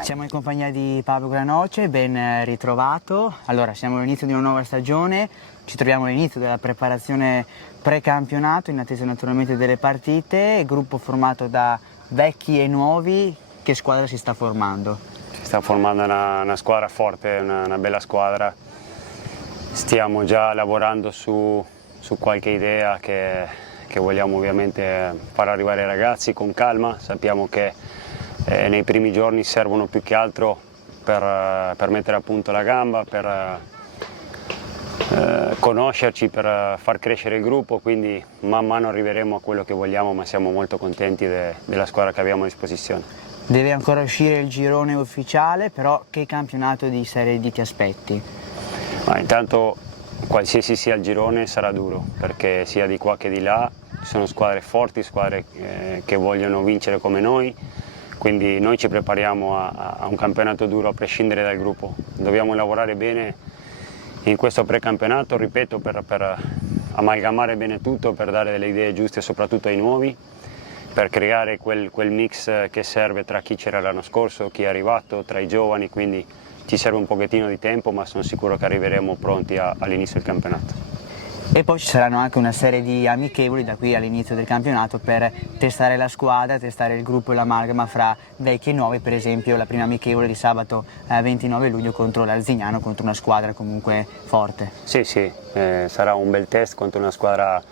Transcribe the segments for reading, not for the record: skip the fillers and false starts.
Siamo in compagnia di Pablo Granoce, ben ritrovato. Allora, siamo all'inizio di una nuova stagione, ci troviamo all'inizio della preparazione pre-campionato, in attesa naturalmente delle partite, gruppo formato da vecchi e nuovi. Che squadra si sta formando? Si sta formando una squadra forte, una bella squadra. Stiamo già lavorando su qualche idea che vogliamo ovviamente far arrivare ai ragazzi con calma. Sappiamo che nei primi giorni servono più che altro per mettere a punto la gamba, per conoscerci, per far crescere il gruppo, quindi man mano arriveremo a quello che vogliamo, ma siamo molto contenti della squadra che abbiamo a disposizione. Deve ancora uscire il girone ufficiale, però che campionato di Serie D ti aspetti? Ma intanto qualsiasi sia il girone sarà duro, perché sia di qua che di là ci sono squadre forti, squadre che vogliono vincere come noi, quindi noi ci prepariamo a un campionato duro a prescindere dal gruppo. Dobbiamo lavorare bene in questo precampionato, ripeto, per amalgamare bene tutto, per dare delle idee giuste soprattutto ai nuovi, per creare quel mix che serve tra chi c'era l'anno scorso, chi è arrivato, tra i giovani, quindi ci serve un pochettino di tempo, ma sono sicuro che arriveremo pronti all'inizio del campionato. E poi ci saranno anche una serie di amichevoli da qui all'inizio del campionato per testare la squadra, testare il gruppo e l'amalgama fra vecchi e nuovi, per esempio la prima amichevole di sabato 29 luglio contro l'Arzignano, contro una squadra comunque forte. Sì, sarà un bel test contro una squadra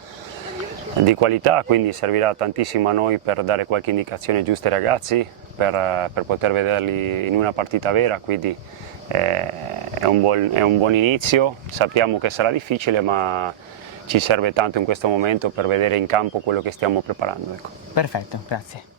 di qualità, quindi servirà tantissimo a noi per dare qualche indicazione giusta ai ragazzi, per poter vederli in una partita vera, quindi è un buon inizio. Sappiamo che sarà difficile, ma ci serve tanto in questo momento per vedere in campo quello che stiamo preparando. Ecco. Perfetto, grazie.